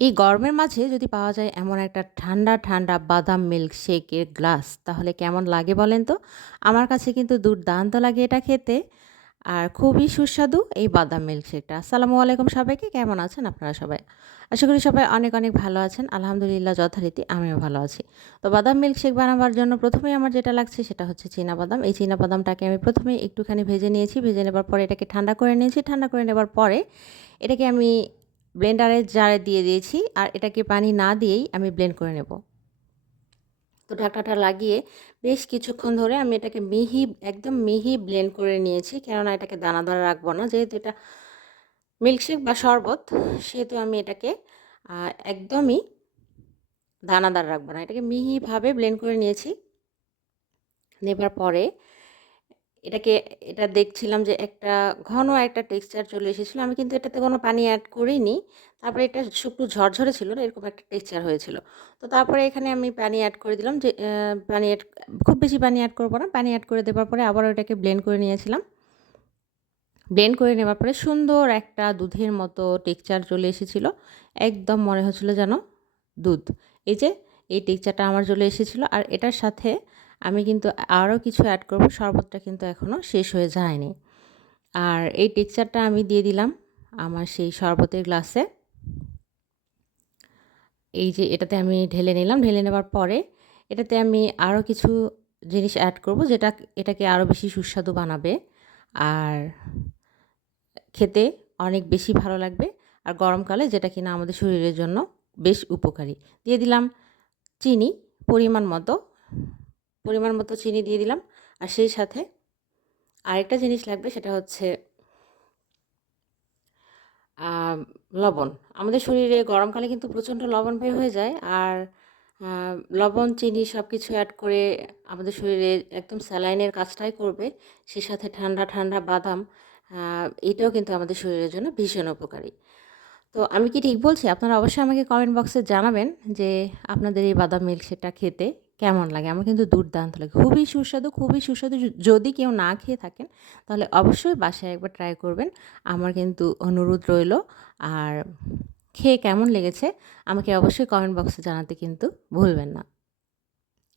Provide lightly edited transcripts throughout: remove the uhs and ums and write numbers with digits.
এই গরমের মাঝে যদি পাওয়া যায় এমন একটা ঠান্ডা, ঠান্ডা বাদাম মিল্কশেকের গ্লাস তাহলে কেমন লাগে বলেন তো? আমার কাছে কিন্তু দুর্দান্ত লাগে এটা খেতে। আর খুবই সুস্বাদু এই বাদাম মিল্কশেকটা। আসসালামু আলাইকুম সবাইকে, কেমন আছেন আপনারা সবাই? আশা করি সবাই অনেক, অনেক ভালো আছেন। আলহামদুলিল্লাহ যথারীতি আমিও ভালো আছি। তো বাদাম মিল্কশেক বানাবার জন্য ১ম এই আমার যেটা লাগছে সেটা হচ্ছে চীনাবাদাম। এই চীনাবাদামটাকে আমি ১ম এই একটুখানি ভেজে নিয়েছি। ভেজে নেবার পরে এটাকে ঠান্ডা করে নিয়েছি। ঠান্ডা করে নেবার পরে এটাকে আমি ব্লেন্ডারের জারে দিয়ে দিয়েছি আর এটাকে পানি না দিয়েই আমি ব্লেন্ড করে নেব। তো ঢাকনাটা লাগিয়ে বেশ কিছুক্ষণ ধরে আমি এটাকে মিহি একদম মিহি ব্লেন্ড করে নিয়েছি। কেননা এটাকে দানা দানা রাখবো না। যেহেতু এটা মিল্কশেক বা শরবত সেহেতু আমি এটাকে একদমই দানাদার রাখবো না। এটাকে মিহিভাবে ব্লেন্ড করে নিয়েছি। নেবার পরে এটাকে এটা দেখছিলাম যে একটা ঘন একটা টেক্সচার চলে এসেছিলো। আমি কিন্তু এটাতে কোনো পানি এড করিনি। তারপরে এটা একটু ঝরঝরে ছিল না, এরকম একটা টেক্সচার হয়েছিল। তো তারপরে এখানে আমি পানি এড করে দিলাম যে পানি এড খুব বেশি পানি এড করব না। পানি এড করে দেওয়ার পরে আবারও এটাকে ব্লেন্ড করে নিয়েছিলাম। ব্লেন্ড করে নেওয়ার পরে সুন্দর একটা দুধের মতো টেক্সচার চলে এসেছিলো। একদম মনে হচ্ছিলো যেন দুধ। এই যে এই টেক্সচারটা আমার চলে এসেছিলো আর এটার সাথে আমি কিন্তু আরও কিছু অ্যাড করব। শরবতটা কিন্তু এখনও শেষ হয়ে যায়নি। আর এই টেক্সচারটা আমি দিয়ে দিলাম আমার সেই শরবতের গ্লাসে। এই যে এটাতে আমি ঢেলে নিলাম। ঢেলে নেওয়ার পরে এটাতে আমি আরও কিছু জিনিস অ্যাড করব যেটা এটাকে আরও বেশি সুস্বাদু বানাবে আর খেতে অনেক বেশি ভালো লাগবে। আর গরমকালে যেটা কিনা আমাদের শরীরের জন্য বেশ উপকারী। দিয়ে দিলাম চিনি পরিমাণ মতো চিনি দিয়ে দিলাম। আর সেই সাথে আরেকটা জিনিস লাগবে, সেটা হচ্ছে লবণ। আমাদের শরীরে গরমকালে কিন্তু প্রচণ্ড লবণ বের হয়ে যায়। আর আ লবণ, চিনি সব কিছু অ্যাড করে আমাদের শরীরে একদম স্যালাইনের কাজটাই করবে। সেই সাথে ঠান্ডা, ঠান্ডা বাদাম আ এটাও কিন্তু আমাদের শরীরের জন্য ভীষণ উপকারী। তো আমি কি ঠিক বলছি? আপনারা অবশ্যই আমাকে কমেন্ট বক্সে জানাবেন যে আপনাদের এই বাদাম মিল্কশেকটা খেতে কেমন লাগে? আমার কিন্তু দুর্দান্ত লাগে। খুবই সুস্বাদু, খুবই সুস্বাদু। যদি কেউ না খেয়ে থাকেন তাহলে অবশ্যই বাসায় একবার ট্রাই করবেন। আমার কিন্তু অনুরোধ রইলো। আর খেয়ে কেমন লেগেছে আমাকে অবশ্যই কমেন্ট বক্সে জানাতে কিন্তু ভুলবেন না।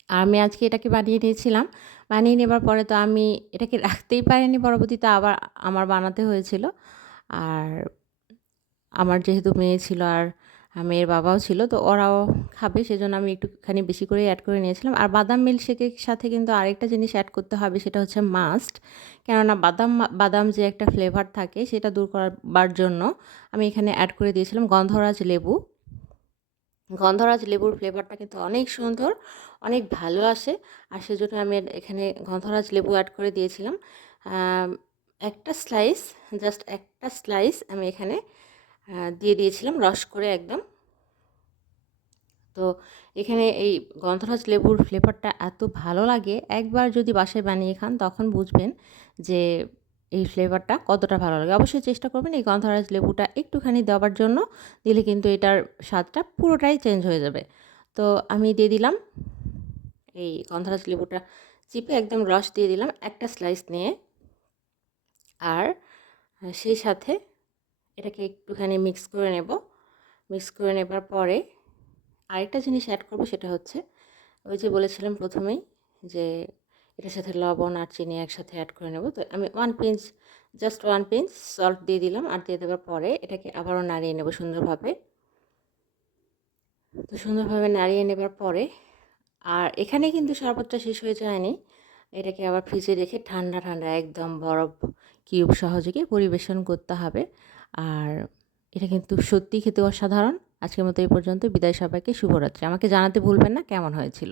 আর আমি আজকে এটাকে বানিয়ে নিয়েছিলাম। বানিয়ে নেবার পরে তো আমি এটাকে রাখতেই পারিনি। পরবর্তীতে আবার আমার বানাতে হয়েছিল। আর আমার যেহেতু মেয়ে ছিল আর মেয়ের বাবাও ছিল, তো ওরাও খাবে সেজন্য আমি একটুখানি বেশি করেই অ্যাড করে নিয়েছিলাম। আর বাদাম মিল্কশেকের সাথে কিন্তু আরেকটা জিনিস অ্যাড করতে হবে, সেটা হচ্ছে মাস্ট। কেননা বাদাম যে একটা ফ্লেভার থাকে সেটা দূর করবার জন্য আমি এখানে অ্যাড করে দিয়েছিলাম গন্ধরাজ লেবু। গন্ধরাজ লেবুর ফ্লেভারটা কিন্তু অনেক সুন্দর, অনেক ভালো আসে। আর সেজন্য আমি এখানে গন্ধরাজ লেবু অ্যাড করে দিয়েছিলাম। আম একটা স্লাইস, জাস্ট একটা স্লাইস আমি এখানে দিয়ে দিয়েছিলাম রস করে একদম। তো এখানে এই গন্ধরাজ লেবুর ফ্লেভারটা এত ভালো লাগে, একবার যদি বাসায় বানিয়ে খান তখন বুঝবেন যে এই ফ্লেভারটা কতটা ভালো লাগে। অবশ্যই চেষ্টা করবেন এই গন্ধরাজ লেবুটা একটুখানি দেওয়ার জন্য, দিলে কিন্তু এটার স্বাদটা পুরোটাই চেঞ্জ হয়ে যাবে। তো আমি দিয়ে দিলাম এই গন্ধরাজ লেবুটা চিপে একদম রস দিয়ে দিলাম একটা স্লাইস নিয়ে। আর সেই সাথে এটাকে একটুখানি মিক্স করে নেব। মিক্স করে নেবার পরে আরেকটা জিনিস অ্যাড করব, সেটা হচ্ছে ওই যে বলেছিলাম প্রথমেই যে এটার সাথে লবণ আর চিনি একসাথে অ্যাড করে নেব। তো আমি 1 পিঞ্চ সল্ট দিয়ে দিলাম। আর দিয়ে দেওয়ার পরে এটাকে আবারও নাড়িয়ে নেব সুন্দরভাবে। তো সুন্দরভাবে নাড়িয়ে নেবার পরে আর এখানে কিন্তু শরবতটা শেষ হয়ে যায়নি। এটাকে আবার ফ্রিজে রেখে ঠান্ডা, ঠান্ডা একদম বরফ কিউব সহযোগে পরিবেশন করতে হবে। আর এটা কিন্তু সত্যিই খেতে অসাধারণ। আজকের মতো এই পর্যন্ত। বিদায় সবাইকে। শুভরাত্রি। আমাকে জানাতে ভুলবেন না কেমন হয়েছিল।